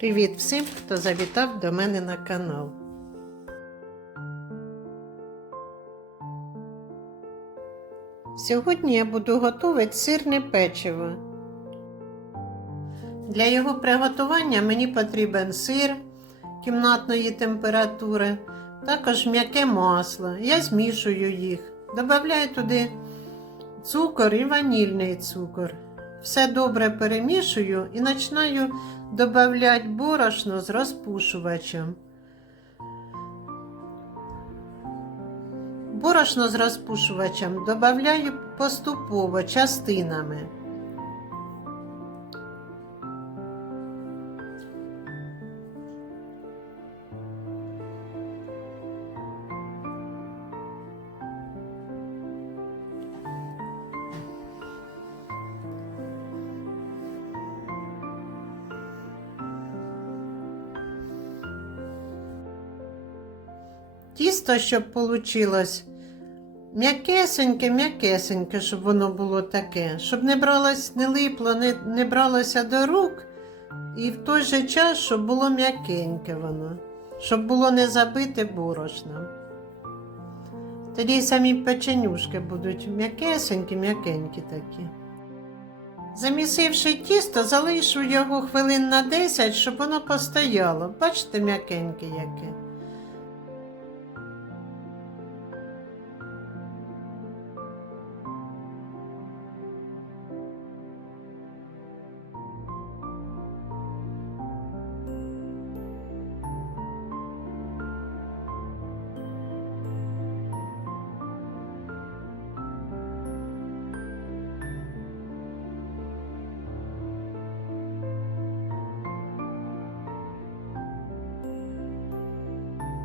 Привіт всім, хто завітав до мене на канал. Сьогодні я буду готувати сирне печиво. Для його приготування мені потрібен сир кімнатної температури, також м'яке масло. Я змішую їх. Добавляю туди цукор і ванільний цукор. Все добре перемішую і починаю додавати борошно з розпушувачем. Борошно з розпушувачем додаю поступово частинами. Тісто, щоб вийшло м'якесеньке, м'якесеньке, щоб воно було таке, щоб не бралось, не липло, не, не бралося до рук, і в той же час, щоб було м'якеньке воно, щоб було не забите борошном. Тоді самі печенюшки будуть м'якесенькі, м'якенькі такі. Замісивши тісто, залишу його хвилин на 10, щоб воно постояло. Бачите, м'якеньке яке.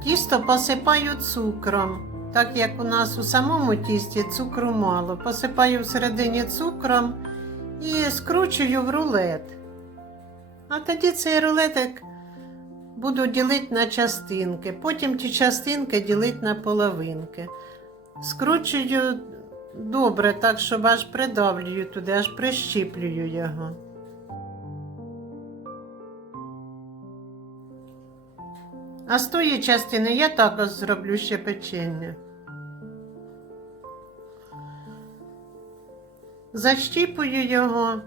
Тісто посипаю цукром, так як у нас у самому тісті цукру мало. Посипаю всередині цукром і скручую в рулет. А тоді цей рулетик буду ділити на частинки, потім ті частинки ділити на половинки. Скручую добре, так, щоб аж придавлюю туди, аж прищіплюю його. А з тої частини я також зроблю ще печення. Защіпую його,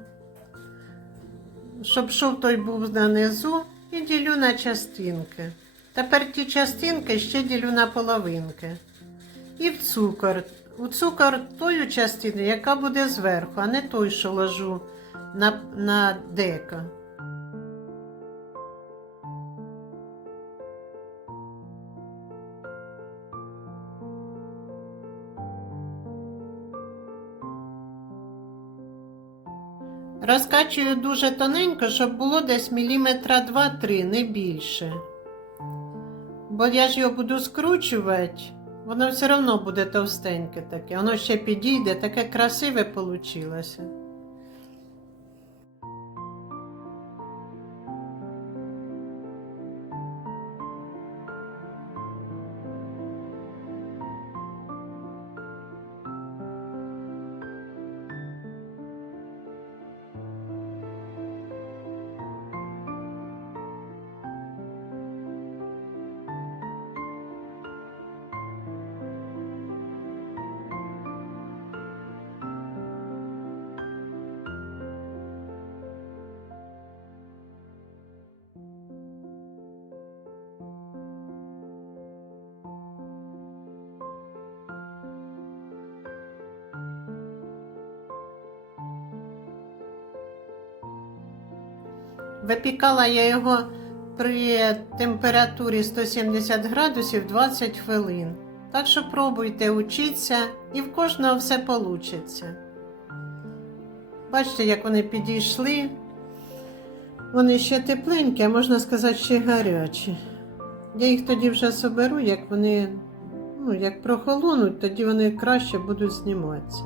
щоб шов той був нанизу, і ділю на частинки. Тепер ті частинки ще ділю на половинки. І в цукор. У цукор тою частину, яка буде зверху, а не той, що ложу на, на деко. Розкачую дуже тоненько, щоб було десь міліметра 2-3, не більше. Бо я ж його буду скручувати, воно все одно буде товстеньке таке, воно ще підійде, таке красиве вийшло. Випікала я його при температурі 170 градусів 20 хвилин. Так що пробуйте, учіться і в кожного все вийде. Бачите, як вони підійшли. Вони ще тепленькі, а можна сказати, ще гарячі. Я їх тоді вже соберу, як вони ну, як прохолонуть, тоді вони краще будуть зніматися.